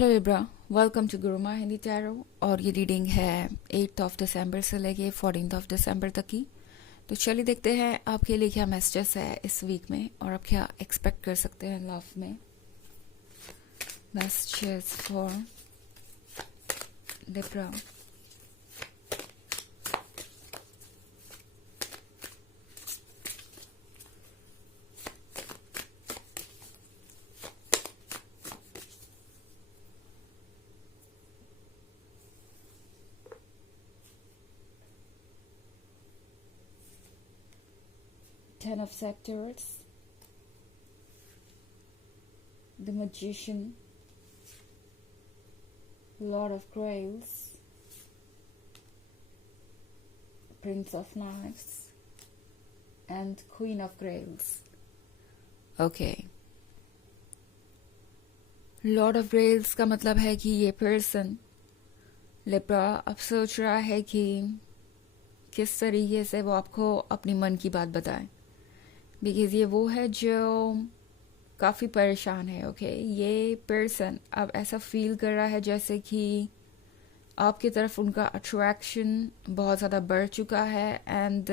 Hello Libra, welcome to Guruma Hindi tarot. और ये reading है 8 ऑफ दिसंबर से लेके 14 ऑफ दिसंबर तक की। तो चलिए देखते हैं आपके लिए क्या मैसेजेस है इस वीक में और आप क्या एक्सपेक्ट कर सकते हैं लव में। Messages for Libra. Ten of Scepters, the Magician, Lord of Grails, Prince of Knives, and Queen of Grails. Okay. Lord of grails का मतलब है कि ये पर्सन लिब्रा अब सोच रहा है कि किस तरीके से वो आपको अपनी मन की बात बताए, बिकॉज ये वो है जो काफ़ी परेशान है। ओके, ये पर्सन अब ऐसा फील कर रहा है जैसे कि आपकी तरफ उनका अट्रैक्शन बहुत ज़्यादा बढ़ चुका है। एंड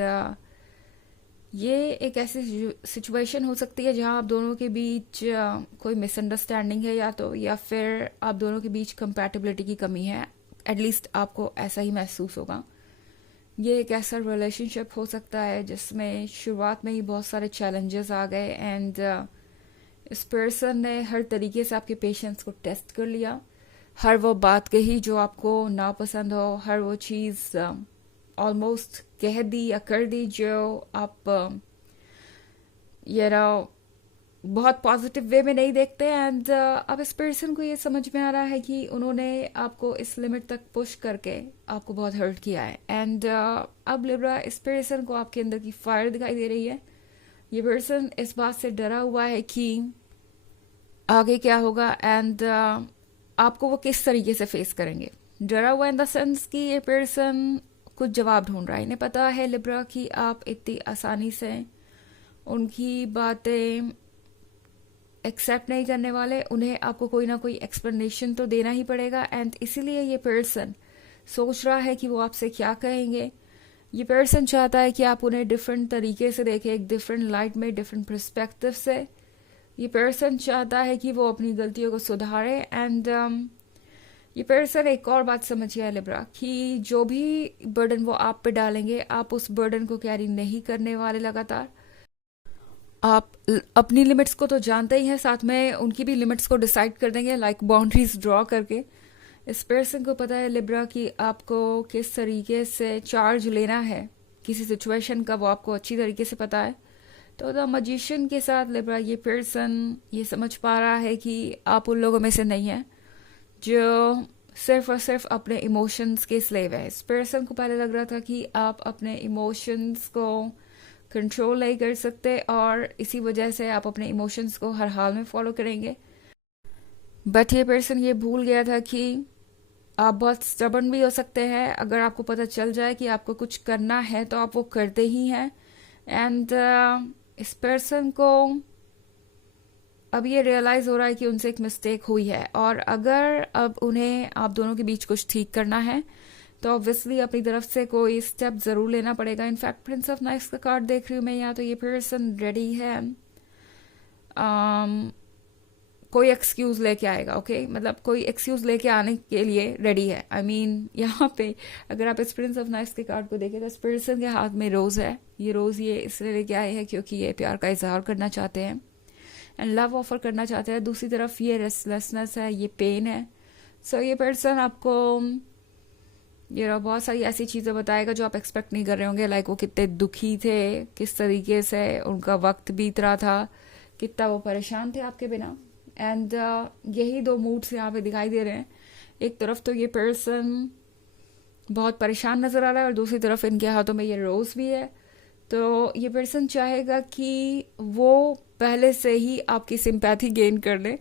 ये एक ऐसी सिचुएशन हो सकती है जहां आप दोनों के बीच कोई मिसअंडरस्टैंडिंग है या फिर आप दोनों के बीच कंपैटिबिलिटी की कमी है। एटलीस्ट आपको ऐसा ही महसूस होगा। ये एक ऐसा रिलेशनशिप हो सकता है जिसमें शुरुआत में ही बहुत सारे चैलेंजेस आ गए एंड इस पर्सन ने हर तरीके से आपके पेशेंस को टेस्ट कर लिया। हर वो बात कही जो आपको नापसंद हो, हर वो चीज़ ऑलमोस्ट कह दी या कर दी जो आप बहुत पॉजिटिव वे में नहीं देखते। एंड अब इस पर्सन को ये समझ में आ रहा है कि उन्होंने आपको इस लिमिट तक पुश करके आपको बहुत हर्ट किया है। एंड अब लिब्रा इस पर्सन को आपके अंदर की फायर दिखाई दे रही है। ये पर्सन इस बात से डरा हुआ है कि आगे क्या होगा एंड आपको वो किस तरीके से फेस करेंगे। डरा हुआ इन द सेंस कि ये पर्सन कुछ जवाब ढूंढ रहा है। इन्हें पता है लिब्रा कि आप इतनी आसानी से उनकी बातें एक्सेप्ट नहीं करने वाले। उन्हें आपको कोई ना कोई एक्सप्लेनेशन तो देना ही पड़ेगा। एंड इसीलिए ये पर्सन सोच रहा है कि वो आपसे क्या कहेंगे। ये पर्सन चाहता है कि आप उन्हें डिफरेंट तरीके से देखें, एक डिफरेंट लाइट में, डिफरेंट पर्सपेक्टिव से। ये पर्सन चाहता है कि वो अपनी गलतियों को सुधारे। एंड ये पर्सन एक और बात समझिए लिब्रा कि जो भी बर्डन वो आप पे डालेंगे, आप उस बर्डन को कैरी नहीं करने वाले। लगातार आप अपनी लिमिट्स को तो जानते ही हैं, साथ में उनकी भी लिमिट्स को डिसाइड कर देंगे, लाइक बाउंड्रीज ड्रॉ करके। इस पर्सन को पता है लिब्रा कि आपको किस तरीके से चार्ज लेना है किसी सिचुएशन का, वो आपको अच्छी तरीके से पता है। तो द मजिशियन के साथ लिब्रा ये पर्सन ये समझ पा रहा है कि आप उन लोगों में से नहीं है जो सिर्फ और सिर्फ अपने इमोशंस के स्लेव है। इस पर्सन को पहले लग रहा था कि आप अपने इमोशंस को कंट्रोल नहीं कर सकते और इसी वजह से आप अपने इमोशंस को हर हाल में फॉलो करेंगे। बट ये पर्सन ये भूल गया था कि आप बहुत स्टबर्न भी हो सकते हैं। अगर आपको पता चल जाए कि आपको कुछ करना है तो आप वो करते ही हैं। एंड इस पर्सन को अब ये रियलाइज हो रहा है कि उनसे एक मिस्टेक हुई है और अगर अब उन्हें आप दोनों के बीच कुछ ठीक करना है तो ऑब्वियसली अपनी तरफ से कोई स्टेप जरूर लेना पड़ेगा। इनफैक्ट प्रिंस ऑफ नाइफ्स का कार्ड देख रही हूँ मैं यहाँ, तो ये पर्सन रेडी है। कोई एक्सक्यूज लेके आएगा। ओके, मतलब कोई एक्सक्यूज लेके आने के लिए रेडी है। आई मीन यहाँ पे अगर आप इस प्रिंस ऑफ नाइफ्स के कार्ड को देखें तो इस पर्सन के हाथ में रोज है। ये रोज ये इसलिए लेके आए हैं क्योंकि ये प्यार का इजहार करना चाहते हैं एंड लव ऑफर करना चाहते हैं। दूसरी तरफ ये रेस्टलेसनेस है, ये पेन है। सो ये पर्सन आपको बहुत सारी ऐसी चीज़ें बताएगा जो आप एक्सपेक्ट नहीं कर रहे होंगे, लाइक वो कितने दुखी थे, किस तरीके से उनका वक्त बीत रहा था, कितना वो परेशान थे आपके बिना। एंड यही दो मूड्स यहाँ पे दिखाई दे रहे हैं। एक तरफ तो ये पर्सन बहुत परेशान नजर आ रहा है और दूसरी तरफ इनके हाथों में ये रोज भी है। तो ये पर्सन चाहेगा कि वो पहले से ही आपकी सिंपैथी गेन कर ले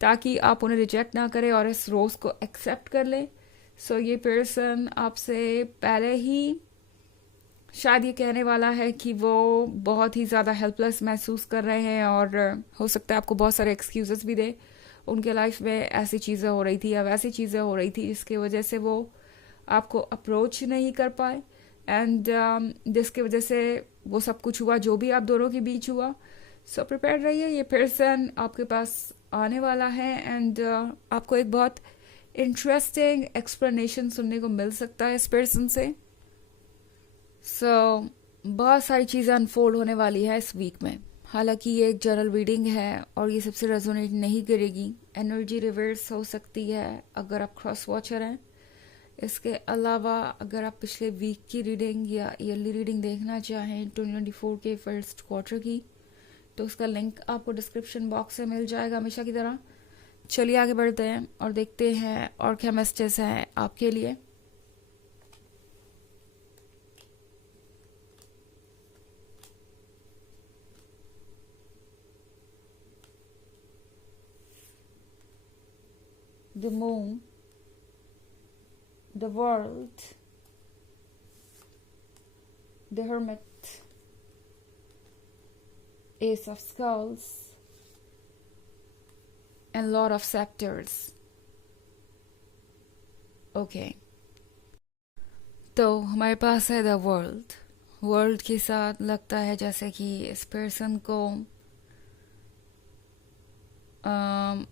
ताकि आप उन्हें रिजेक्ट ना करें और इस रोज को एक्सेप्ट कर ले। सो ये पर्सन आपसे पहले ही शायद ये कहने वाला है कि वो बहुत ही ज़्यादा हेल्पलेस महसूस कर रहे हैं और हो सकता है आपको बहुत सारे एक्सक्यूजेस भी दे। उनके लाइफ में ऐसी चीज़ें हो रही थी या वैसी चीज़ें हो रही थी जिसकी वजह से वो आपको अप्रोच नहीं कर पाए, एंड जिसकी वजह से वो सब कुछ हुआ जो भी आप दोनों के बीच हुआ। सो प्रिपेयर रहिए, ये पर्सन आपके पास आने वाला है, एंड आपको एक बहुत इंटरेस्टिंग एक्सप्लेनेशन सुनने को मिल सकता है इस पर्सन से। सो बहुत सारी चीज़ें अनफोल्ड होने वाली है इस वीक में। हालांकि ये एक जनरल रीडिंग है और ये सबसे रेजोनेट नहीं करेगी, एनर्जी रिवर्स हो सकती है अगर आप क्रॉस वॉचर हैं। इसके अलावा अगर आप पिछले वीक की रीडिंग या ईयरली रीडिंग देखना चाहें 2024 के फर्स्ट क्वार्टर की, तो उसका लिंक आपको डिस्क्रिप्शन बॉक्स में मिल जाएगा हमेशा की तरह। चलिए आगे बढ़ते हैं और देखते हैं और क्या मैसेजेस हैं आपके लिए। The moon, the world, the hermit, ace of skulls, and lord of scepters. Okay, तो हमारे पास है द वर्ल्ड। वर्ल्ड के साथ लगता है जैसे कि इस पर्सन को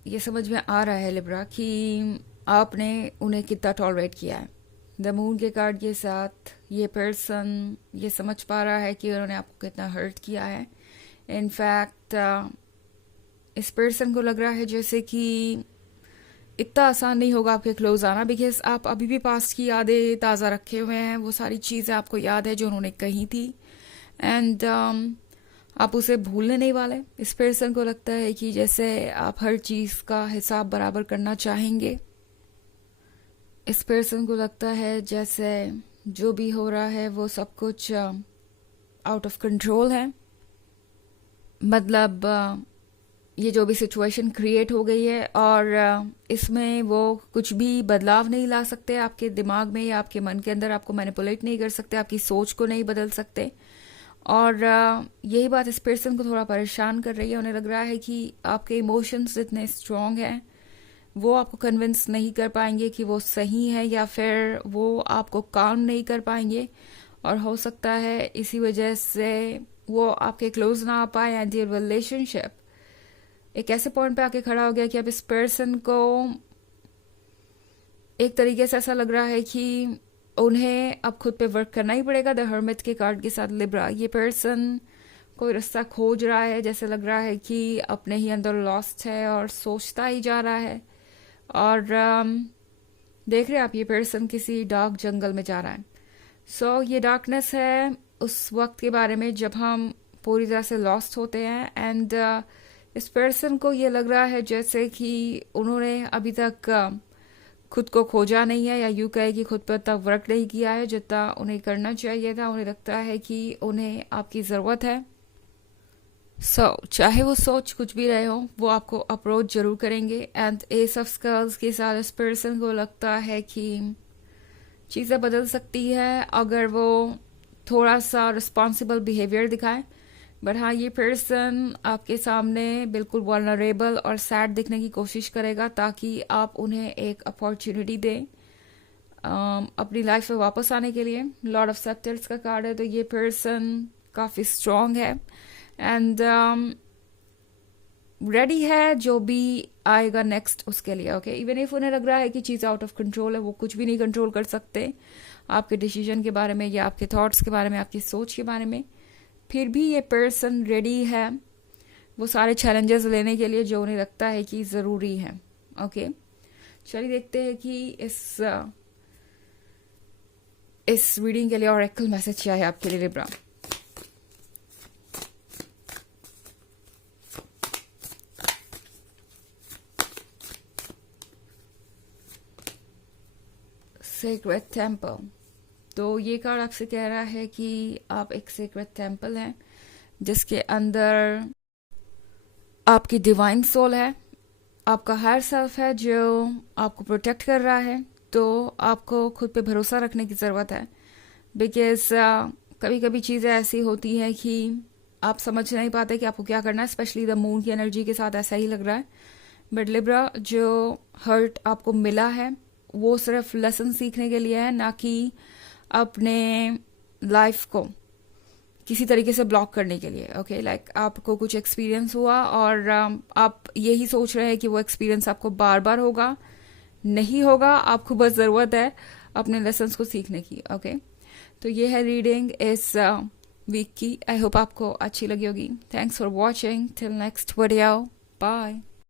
ये समझ में आ रहा है लिब्रा कि आपने उन्हें कितना टॉलरेट किया है। द मून के कार्ड के साथ ये पर्सन ये समझ पा रहा है कि उन्होंने आपको कितना हर्ट किया है। इनफैक्ट इस पर्सन को लग रहा है जैसे कि इतना आसान नहीं होगा आपके क्लोज आना, बिकॉज आप अभी भी पास्ट की यादें ताज़ा रखे हुए हैं। वो सारी चीज़ें आपको याद है जो उन्होंने कही थी, एंड आप उसे भूलने नहीं वाले। इस पर्सन को लगता है कि जैसे आप हर चीज़ का हिसाब बराबर करना चाहेंगे। इस पर्सन को लगता है जैसे जो भी हो रहा है वो सब कुछ आउट ऑफ कंट्रोल है। मतलब ये जो भी सिचुएशन क्रिएट हो गई है और इसमें वो कुछ भी बदलाव नहीं ला सकते आपके दिमाग में या आपके मन के अंदर। आपको मैनिपुलेट नहीं कर सकते, आपकी सोच को नहीं बदल सकते। और यही बात इस पर्सन को थोड़ा परेशान कर रही है। उन्हें लग रहा है कि आपके इमोशंस इतने स्ट्रांग हैं, वो आपको कन्विंस नहीं कर पाएंगे कि वो सही है, या फिर वो आपको काम नहीं कर पाएंगे। और हो सकता है इसी वजह से वो आपके क्लोज ना आ पाए, एंड ये रिलेशनशिप एक ऐसे पॉइंट पे आके खड़ा हो गया कि अब इस पर्सन को एक तरीके से ऐसा लग रहा है कि उन्हें अब खुद पे वर्क करना ही पड़ेगा। द हर्मिट के कार्ड के साथ लिब्रा, ये पर्सन कोई रास्ता खोज रहा है। जैसे लग रहा है कि अपने ही अंदर लॉस्ट है और सोचता ही जा रहा है। और देख रहे हैं आप, ये पर्सन किसी डार्क जंगल में जा रहा है। सो ये डार्कनेस है उस वक्त के बारे में जब हम पूरी तरह से लॉस्ट होते हैं। एंड इस पर्सन को ये लग रहा है जैसे कि उन्होंने अभी तक खुद को खोजा नहीं है, या यूँ कहे कि खुद पर तक वर्क नहीं किया है जितना उन्हें करना चाहिए था। उन्हें लगता है कि उन्हें आपकी ज़रूरत है। चाहे वो सोच कुछ भी रहे हो, वो आपको अप्रोच जरूर करेंगे। एंड एस ऑफ स्कल्स के साथ इस पर्सन को लगता है कि चीज़ें बदल सकती है अगर वो थोड़ा सा रिस्पॉन्सिबल बिहेवियर दिखाए। बट हाँ, ये पर्सन आपके सामने बिल्कुल वल्नरेबल और सैड दिखने की कोशिश करेगा ताकि आप उन्हें एक अपॉर्चुनिटी दें अपनी लाइफ में वापस आने के लिए। लॉर्ड ऑफ सेक्टर्स का कार्ड है, तो ये पर्सन काफ़ी स्ट्रांग है एंड रेडी है जो भी आएगा नेक्स्ट उसके लिए। ओके, इवन इफ उन्हें लग रहा है कि चीज़ आउट ऑफ कंट्रोल है, वो कुछ भी नहीं कंट्रोल कर सकते आपके डिसीजन के बारे में या आपके थॉट्स के बारे में, आपकी सोच के बारे में, फिर भी ये पर्सन रेडी है वो सारे चैलेंजेस लेने के लिए जो उन्हें लगता है कि ज़रूरी है। ओके, चलिए देखते हैं कि इस रीडिंग के लिए ऑरेकल मैसेज क्या है आपके लिए लिब्रा। सेक्रेट टेम्पल, तो ये कार्ड आपसे कह रहा है कि आप एक सेक्रेट टेम्पल हैं जिसके अंदर आपकी डिवाइन सोल है, आपका हायर सेल्फ है जो आपको प्रोटेक्ट कर रहा है। तो आपको खुद पे भरोसा रखने की ज़रूरत है, बिकॉज कभी कभी चीज़ें ऐसी होती हैं कि आप समझ नहीं पाते कि आपको क्या करना है। स्पेशली द मून की एनर्जी के साथ ऐसा ही लग रहा है। बट लिब्रा, जो हर्ट आपको मिला है वो सिर्फ लेसन सीखने के लिए है, ना कि अपने लाइफ को किसी तरीके से ब्लॉक करने के लिए। ओके, लाइक आपको कुछ एक्सपीरियंस हुआ और आप यही सोच रहे हैं कि वो एक्सपीरियंस आपको बार बार होगा, नहीं होगा। आपको बस ज़रूरत है अपने लेसन्स को सीखने की। ओके, तो ये है रीडिंग इस वीक की। आई होप आपको अच्छी लगी होगी। Thanks for watching. Till next video, bye.